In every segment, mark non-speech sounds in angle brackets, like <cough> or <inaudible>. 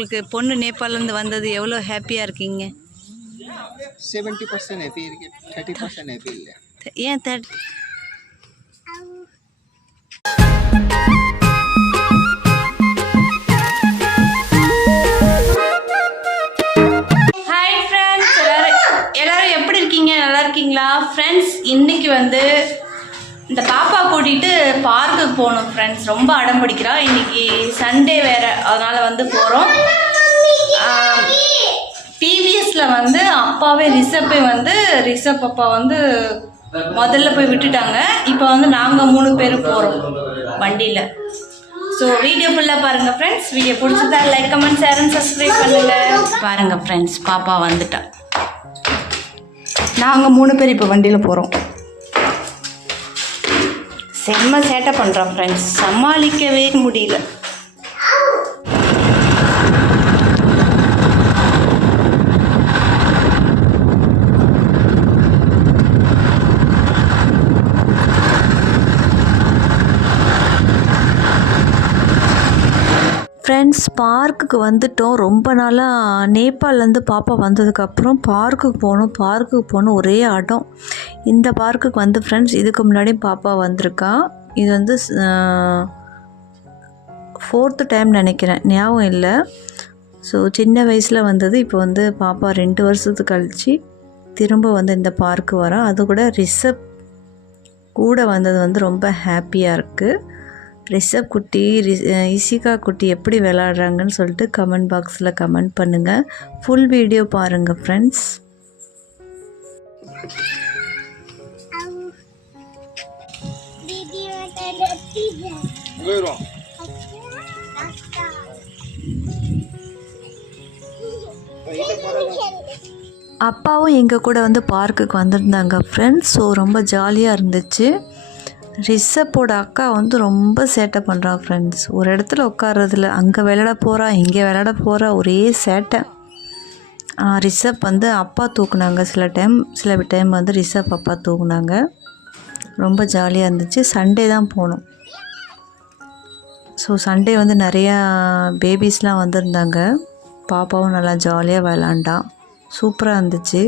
உங்களுக்கு பொண்ணு நேபாளிலேருந்து வந்தது எவ்வளோ ஹாப்பியாக இருக்கீங்க? செவன்ட்டி பர்சன்ட் ஹாப்பி இருக்கு. தேர்ட்டி பர்சன்ட் ஹாப்பி இல்லை. ஏன் தேர்ட்டி எல்லாரும் எப்படி இருக்கீங்க? நல்லா இருக்கீங்களா? ஃப்ரெண்ட்ஸ் இன்னைக்கு வந்து இந்த பாப்பா கூட்டிகிட்டு பார்க்குக்கு போகணும் ஃப்ரெண்ட்ஸ் ரொம்ப அடம் பிடிக்கிறா. இன்னைக்கு சண்டே வேறு. அதனால் வந்து போகிறோம் டிவிஎஸில் வந்து அப்பாவே ரிஷப்பை வந்து ரிஷப் அப்பா வந்து முதல்ல போய் விட்டுட்டாங்க. இப்போ வந்து நாங்கள் மூணு பேரும் போகிறோம் வண்டியில். ஸோ வீடியோ ஃபுல்லாக பாருங்கள் ஃப்ரெண்ட்ஸ் வீடியோ பிடிச்சதா like comment share and subscribe பண்ணுங்கள் பாருங்கள் ஃப்ரெண்ட்ஸ் பாப்பா வந்துட்டா. நாங்கள் மூணு பேர் இப்போ வண்டியில் போகிறோம் செம்ம சேட்டை பண்ணுறோம் ஃப்ரெண்ட்ஸ் சமாளிக்கவே முடியல. ஃப்ரெண்ட்ஸ் பார்க்குக்கு வந்துட்டோம். ரொம்ப நாளாக நேபாள்லேருந்து பாப்பா வந்ததுக்கப்புறம் பார்க்குக்கு போகணும் பார்க்குக்கு போகணும் ஒரே ஆட்டம். இந்த பார்க்குக்கு வந்து ஃப்ரெண்ட்ஸ் இதுக்கு முன்னாடியும் பாப்பா வந்திருக்கா. இது வந்து ஃபோர்த்து டைம் நினைக்கிறேன். ஞாபகம் இல்லை. ஸோ சின்ன வயசில் வந்தது. இப்போ வந்து பாப்பா ரெண்டு வருஷத்துக்கு கழித்து திரும்ப வந்து இந்த பார்க்கு வரோம் அது கூட ரிசப் கூட வந்தது வந்து ரொம்ப ஹாப்பியாக இருக்குது ரிஷப் குட்டி ரி இஷிகா குட்டி எப்படி விளாட்றாங்கன்னு சொல்லிட்டு கமெண்ட் பாக்ஸில் கமெண்ட் பண்ணுங்கள் ஃபுல் வீடியோ பாருங்கள் ஃப்ரெண்ட்ஸ் அப்பாவும் எங்கள் கூட வந்து பார்க்குக்கு வந்திருந்தாங்க ஃப்ரெண்ட்ஸ் ஸோ ரொம்ப ஜாலியாக இருந்துச்சு. ரிஷப்போட அக்கா வந்து ரொம்ப சேட்டை பண்ணுறா ஃப்ரெண்ட்ஸ் ஒரு இடத்துல உட்கார்றதில்ல அங்கே விளையாட போகிறா இங்கே விளையாட போகிறா ஒரே சேட்டை. ரிஷப் வந்து அப்பா தூக்குனாங்க. சில டைம் சில டைம் வந்து ரிஷப் அப்பா தூக்குனாங்க. ரொம்ப ஜாலியாக இருந்துச்சு. சண்டே தான் போனோம். ஸோ சண்டே வந்து நிறையா பேபிஸ்லாம் வந்திருந்தாங்க. பாப்பாவும் நல்லா ஜாலியாக விளாண்டான் சூப்பராக இருந்துச்சு.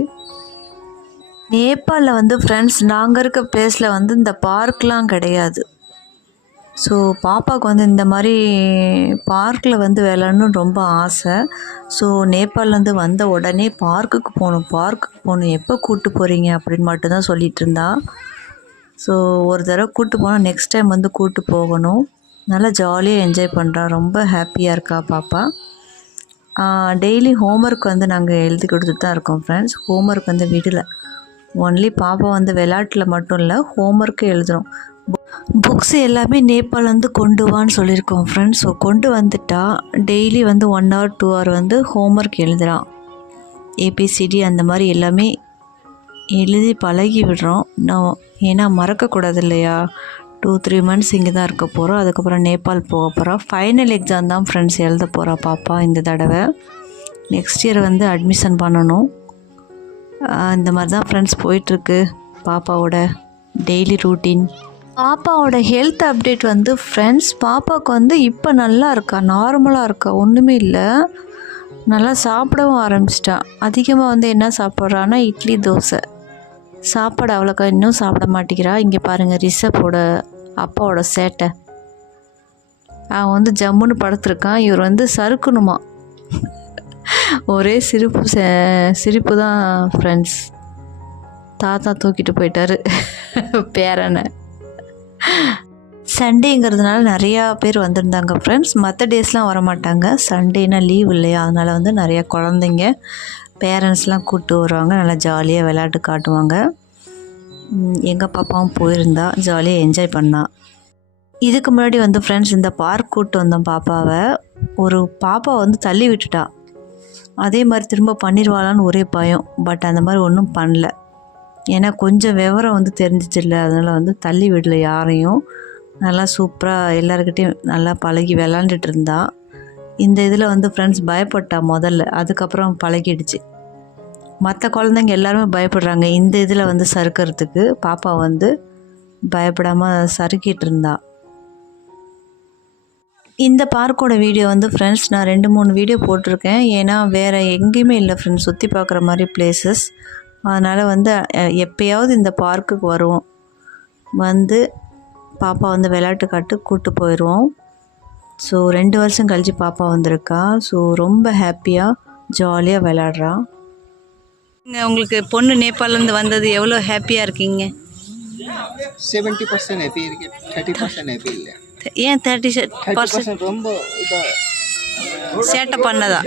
நேபாளில் வந்து ஃப்ரெண்ட்ஸ் நாங்கள் இருக்க பிளேஸில் வந்து இந்த பார்க்லாம் கிடையாது. ஸோ பாப்பாவுக்கு வந்து இந்த மாதிரி பார்க்கில் வந்து விளாடணும்னு ரொம்ப ஆசை. ஸோ நேபாள்லேருந்து வந்த உடனே பார்க்குக்கு போகணும் பார்க்குக்கு போகணும். எப்போ கூப்பிட்டு போகிறீங்க அப்படின்னு மட்டும்தான் சொல்லிட்டு இருந்தா. ஸோ ஒரு தடவை கூப்பிட்டு போனால் நெக்ஸ்ட் டைம் வந்து கூப்பிட்டு போகணும். நல்லா ஜாலியாக என்ஜாய் பண்ணுறா ரொம்ப ஹாப்பியாக இருக்கா பாப்பா. டெய்லி ஹோம்ஒர்க் வந்து நாங்கள் எழுதி கொடுத்துட்டு தான் இருக்கோம் ஃப்ரெண்ட்ஸ் ஹோம்ஒர்க் வந்து விடலை. ஒன்லி பாப்பா வந்து விளையாட்டில் மட்டும் இல்லை ஹோம்ஒர்க்கு எழுதுகிறோம் புக்ஸ் எல்லாமே நேபாளந்து கொண்டு வான்னு சொல்லியிருக்கோம் ஃப்ரெண்ட்ஸ் ஸோ கொண்டு வந்துட்டா டெய்லி வந்து ஒன் ஹவர் டூ ஹவர் வந்து ஹோம்ஒர்க் எழுதுகிறான் ஏபிசிடி அந்த மாதிரி எல்லாமே எழுதி பழகி விடுறோம். நான் ஏன்னா மறக்கக்கூடாது இல்லையா? டூ த்ரீ மந்த்ஸ் இங்கே தான் இருக்க போகிறோம் அதுக்கப்புறம் நேபாள் போக போகிறோம் ஃபைனல் எக்ஸாம் தான் ஃப்ரெண்ட்ஸ் எழுத போகிறா பாப்பா இந்த தடவை. நெக்ஸ்ட் இயர் வந்து அட்மிஷன் பண்ணணும். இந்த மாதிரி தான் ஃப்ரெண்ட்ஸ் போயிட்டுருக்கு. பாப்பாவோட டெய்லி ரூட்டீன் பாப்பாவோட ஹெல்த் அப்டேட் வந்து ஃப்ரெண்ட்ஸ் பாப்பாவுக்கு வந்து இப்போ நல்லா இருக்கா? நார்மலாக இருக்கா? ஒன்றுமே இல்லை. நல்லா சாப்பிடவும் ஆரம்பிச்சிட்டா. அதிகமாக வந்து என்ன சாப்பிட்றான்னா இட்லி தோசை. சாப்பாடு அவ்வளோக்கா இன்னும் சாப்பிட மாட்டேங்கிறா. இங்கே பாருங்கள் ரிஷப்போட அப்பாவோட சேட்டை. அவன் வந்து ஜம்முன்னு படுத்துருக்கான். இவர் வந்து சறுக்கணுமா? ஒரே சிரிப்பு சிரிப்பு தான் ஃப்ரெண்ட்ஸ் தாத்தா தூக்கிட்டு போயிட்டாரு. பேரனை. சண்டேங்கிறதுனால நிறையா பேர் வந்திருந்தாங்க ஃப்ரெண்ட்ஸ் மற்ற டேஸ்லாம் வர மாட்டாங்க சண்டேனா லீவ் இல்லையா? அதனால் வந்து நிறையா குழந்தைங்க பேரண்ட்ஸ்லாம் கூப்பிட்டு வருவாங்க. நல்லா ஜாலியாக விளையாட்டு காட்டுவாங்க. எங்கள் பாப்பாவும் போயிருந்தா. ஜாலியாக என்ஜாய் பண்ணா. இதுக்கு முன்னாடி வந்து ஃப்ரெண்ட்ஸ் இந்த பார்க் கூப்பிட்டு வந்தோம் பாப்பாவை. ஒரு பாப்பா வந்து தள்ளி விட்டுட்டா. அதே மாதிரி திரும்ப பண்ணிடுவாளான்னு ஒரே பயம். பட் அந்த மாதிரி ஒன்றும் பண்ணல. ஏன்னா கொஞ்சம் விவரம் வந்து தெரிஞ்சிச்சில்ல. அதனால் வந்து தள்ளி விடல யாரையும். நல்லா சூப்பராக எல்லாருக்கிட்டையும் நல்லா பழகி விளாண்டுட்டு இருந்தா இந்த இதில் வந்து ஃப்ரெண்ட்ஸ் பயப்பட்டா முதல்ல. அதுக்கப்புறம் பழகிடுச்சு. மற்ற குழந்தைங்க எல்லாருமே பயப்படுறாங்க. இந்த இதில் வந்து சறுக்கிறதுக்கு. பாப்பா வந்து பயப்படாமல் சறுக்கிட்டு இருந்தாள் இந்த பார்க்கோட வீடியோ வந்து ஃப்ரெண்ட்ஸ் நான் ரெண்டு மூணு வீடியோ போட்டிருக்கேன். ஏன்னா வேறு எங்கேயுமே இல்லை ஃப்ரெண்ட்ஸ் சுற்றி பார்க்குற மாதிரி பிளேசஸ் அதனால் வந்து எப்பயாவது இந்த பார்க்குக்கு வருவோம். வந்து பாப்பா வந்து விளையாட்டு காட்டு கூட்டு போயிடுவோம் ஸோ ரெண்டு வருஷம் கழித்து பாப்பா வந்திருக்கா. ஸோ ரொம்ப ஹாப்பியாக ஜாலியாக விளையாடுறா. உங்களுக்கு பொண்ணு நேபாளிலேருந்து வந்தது எவ்வளோ ஹாப்பியாக இருக்கீங்க? செவன்ட்டி பர்சன்ட் ஹெப்பி இருக்கு தேர்ட்டி பர்சன்ட் ஹெப்பி இல்லை. ஏன் தேர்ட்டி பர்சன்ட் ரொம்ப சேட்டை பண்ணதா?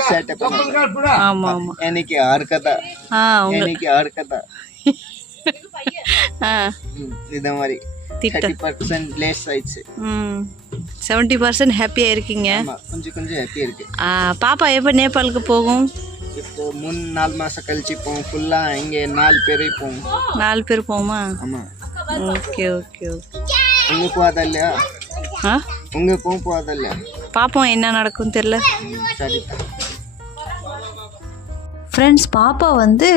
ஆமாம் ஆமாம் எனக்கு ஆறுக்கதா ஆ உங்க எனக்கு ஆறுக்கதா ஆ. இந்த மாதிரி. தேர்ட்டி பர்சன்ட் லேஸ் ஆயிடுச்சு. செவன்ட்டி பர்சன்ட் ஹாப்பியாக இருக்கீங்க கொஞ்சம் கொஞ்சம் ஹெப்பி இருக்கு. பாப்பா எப்போ நேபாளுக்கு போகும்? இப்போ மூணு நாலு மாதம் கழிச்சு போவோம். ஃபுல்லாக இங்கே நாலு பேரே போவோம். நாலு பேர் போமா ஆமாம் ஓகே ஓகே ஓகே. உங்க போகாதா இல்லையா? ஆ? உங்க போக போகாதா இல்லையா பாப்போம் என்ன நடக்கும் தெரில சரி ஃப்ரெண்ட்ஸ் பாப்பா வந்து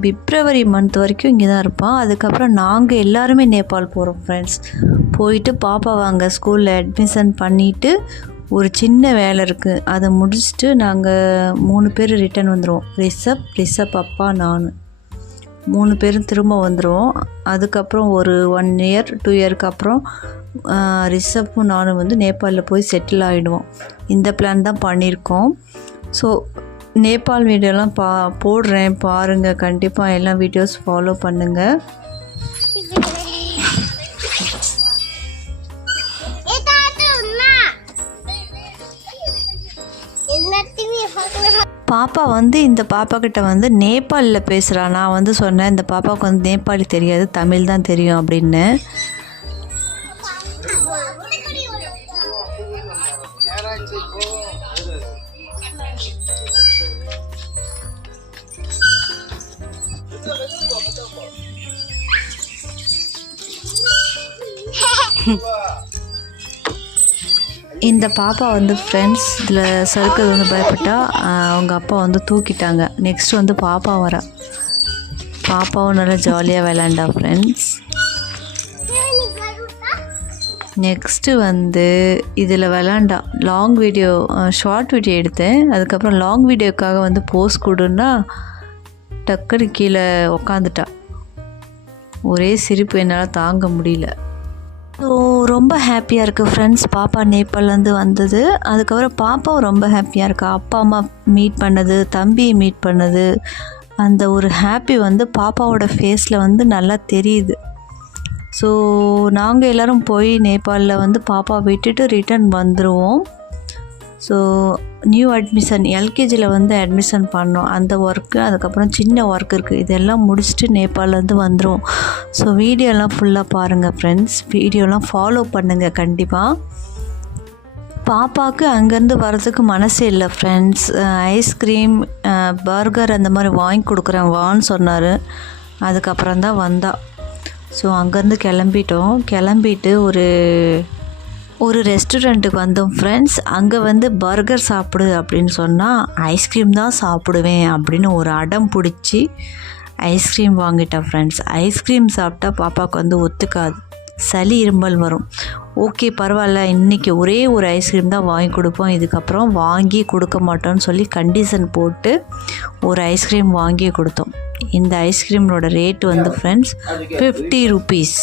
பிப்ரவரி மந்த் வரைக்கும் இங்கே தான் இருப்பான் அதுக்கப்புறம் நாங்கள் எல்லாருமே நேபாள் போகிறோம் ஃப்ரெண்ட்ஸ் போயிட்டு பாப்பாவை அங்கே ஸ்கூலில் அட்மிஷன் பண்ணிவிட்டு ஒரு சின்ன வேலை இருக்குது அதை முடிச்சுட்டு நாங்கள் மூணு பேர் ரிட்டர்ன் வந்துடுவோம் ரிஷப் ரிஷப் அப்பா நான். மூணு பேரும் திரும்ப வந்துடுவோம் அதுக்கப்புறம் ஒரு ஒன் இயர் டூ இயருக்கு அப்புறம் ரிஷப்பும் நானும் வந்து நேபாளில் போய் செட்டில் ஆகிடுவோம் இந்த பிளான் தான் பண்ணியிருக்கோம். ஸோ நேபாள் வீடியோலாம் பா போடுறேன் பாருங்கள் கண்டிப்பாக எல்லா வீடியோஸ் ஃபாலோ பண்ணுங்கள் பாப்பா வந்து இந்த பாப்பா கிட்ட வந்து நேபாளில் பேசுகிறா நான் வந்து சொன்னேன் இந்த பாப்பாவுக்கு வந்து நேபாளி தெரியாது தமிழ் தான் தெரியும் அப்படின்னு. <laughs> <laughs> இந்த பாப்பா வந்து ஃப்ரெண்ட்ஸ் இதில் சறுக்கிறது வந்து பயப்பட்டால் அவங்க அப்பா வந்து தூக்கிட்டாங்க. நெக்ஸ்ட் வந்து பாப்பா வர. பாப்பாவும் நல்லா ஜாலியாக விளாண்டா ஃப்ரெண்ட்ஸ் நெக்ஸ்ட்டு வந்து இதில் விளாண்டா லாங் வீடியோ ஷார்ட் வீடியோ எடுத்தேன். அதுக்கப்புறம் லாங் வீடியோக்காக வந்து போஸ் கொடுன்னா டக்குனு கீழே உக்காந்துட்டா. ஒரே சிரிப்பு என்னால் தாங்க முடியல. ஸோ ரொம்ப ஹாப்பியாக இருக்குது ஃப்ரெண்ட்ஸ் பாப்பா நேபாள்லேருந்து வந்தது. அதுக்கப்புறம் பாப்பாவும் ரொம்ப ஹாப்பியாக இருக்கா. அப்பா அம்மா மீட் பண்ணது தம்பியை மீட் பண்ணது. அந்த ஒரு ஹாப்பி வந்து பாப்பாவோட ஃபேஸில் வந்து நல்லா தெரியுது. ஸோ நாங்கள் எல்லோரும் போய் நேபாளில் வந்து பாப்பா விட்டுட்டு ரிட்டர்ன் வந்துடுவோம் ஸோ நியூ அட்மிஷன் எல்கேஜியில் வந்து அட்மிஷன் பண்ணோம். அந்த ஒர்க்கு அதுக்கப்புறம் சின்ன ஒர்க் இருக்குது இதெல்லாம் முடிச்சுட்டு நேபாளிலேருந்து வந்துடும் ஸோ வீடியோலாம் ஃபுல்லாக பாருங்கள் ஃப்ரெண்ட்ஸ் வீடியோலாம் ஃபாலோ பண்ணுங்கள் கண்டிப்பாக பாப்பாவுக்கு அங்கேருந்து வர்றதுக்கு மனசே இல்லை ஃப்ரெண்ட்ஸ் ஐஸ்கிரீம் பர்கர் அந்த மாதிரி வாங்கி கொடுக்குறேன் வான்னு சொன்னார். அதுக்கப்புறம் தான் வந்தா. ஸோ அங்கேருந்து கிளம்பிட்டோம். கிளம்பிட்டு ஒரு ஒரு ரெஸ்டாரண்ட்டுக்கு வந்தோம் ஃப்ரெண்ட்ஸ் அங்கே வந்து பர்கர் சாப்பிடு அப்படின்னு சொன்னால் ஐஸ்கிரீம் தான் சாப்பிடுவேன் அப்படின்னு ஒரு அடம் பிடிச்சி ஐஸ்கிரீம் வாங்கிட்டேன் ஃப்ரெண்ட்ஸ் ஐஸ்கிரீம் சாப்பிட்டா பாப்பாவுக்கு வந்து ஒத்துக்காது. சளி இருமல் வரும். ஓகே பரவாயில்ல. இன்றைக்கி ஒரே ஒரு ஐஸ்கிரீம் தான் வாங்கி கொடுப்போம். இதுக்கப்புறம் வாங்கி கொடுக்க மாட்டோம்னு சொல்லி கண்டிஷன் போட்டு ஒரு ஐஸ்கிரீம் வாங்கி கொடுத்தோம். இந்த ஐஸ்கிரீமோட ரேட் வந்து ஃப்ரெண்ட்ஸ் ஃபிஃப்டி ருபீஸ்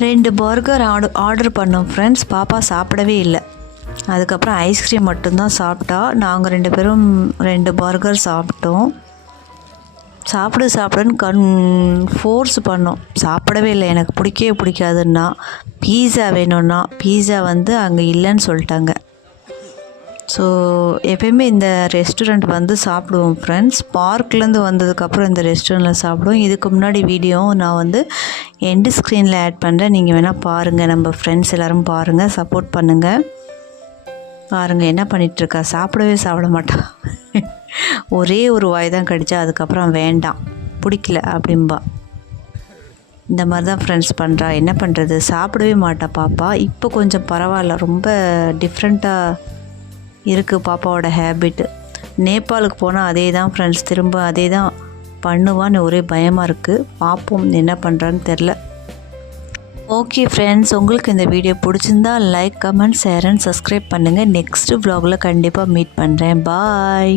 ரெண்டு பர்கர் ஆர்டர் ஆர்டர் பண்ணோம் ஃப்ரெண்ட்ஸ் பாப்பா சாப்பிடவே இல்லை. அதுக்கப்புறம் ஐஸ்கிரீம் மட்டும்தான் சாப்பிட்டா. நாங்கள் ரெண்டு பேரும் ரெண்டு பர்கர் சாப்பிட்டோம். சாப்பிடு சாப்பிடுன்னு கண் ஃபோர்ஸ் பண்ணோம். சாப்பிடவே இல்லை. எனக்கு பிடிக்கவே பிடிக்காதுன்னா பீஸா வேணும்னா பீஸா வந்து அங்கே இல்லைன்னு சொல்லிட்டாங்க. ஸோ எப்பயுமே இந்த ரெஸ்டாரண்ட் வந்து சாப்பிடுவோம் ஃப்ரெண்ட்ஸ் பார்க்லேருந்து வந்ததுக்கப்புறம் இந்த ரெஸ்டாரண்ட்டில் சாப்பிடுவோம். இதுக்கு முன்னாடி வீடியோவும் நான் வந்து எண்டு ஸ்க்ரீனில் ஆட் பண்ணுறேன் நீங்கள் வேணால் பாருங்கள் நம்ம ஃப்ரெண்ட்ஸ் எல்லோரும் பாருங்கள் சப்போர்ட் பண்ணுங்கள் பாருங்கள் என்ன பண்ணிகிட்ருக்கா சாப்பிடவே சாப்பிட மாட்டான் <laughs> ஒரே ஒரு வாய் தான் கடிச்சா அதுக்கப்புறம் வேண்டாம். பிடிக்கல அப்படிம்பா. இந்த மாதிரி தான் ஃப்ரெண்ட்ஸ் பண்ணுறா என்ன பண்ணுறது சாப்பிடவே மாட்டா பாப்பா. இப்போ கொஞ்சம் பரவாயில்ல. ரொம்ப டிஃப்ரெண்ட்டாக இருக்குது பாப்பாவோட ஹேபிட்டு நேபாளுக்கு போனால் அதே தான் ஃப்ரெண்ட்ஸ் திரும்ப அதே தான் பண்ணுவான்னு ஒரே பயமாக இருக்குது பார்ப்போம் என்ன பண்ணுறான்னு தெரில ஓகே ஃப்ரெண்ட்ஸ் உங்களுக்கு இந்த வீடியோ பிடிச்சிருந்தா like comment share and subscribe பண்ணுங்கள் நெக்ஸ்ட் வ்ளாகில் கண்டிப்பாக மீட் பண்ணுறேன் பாய்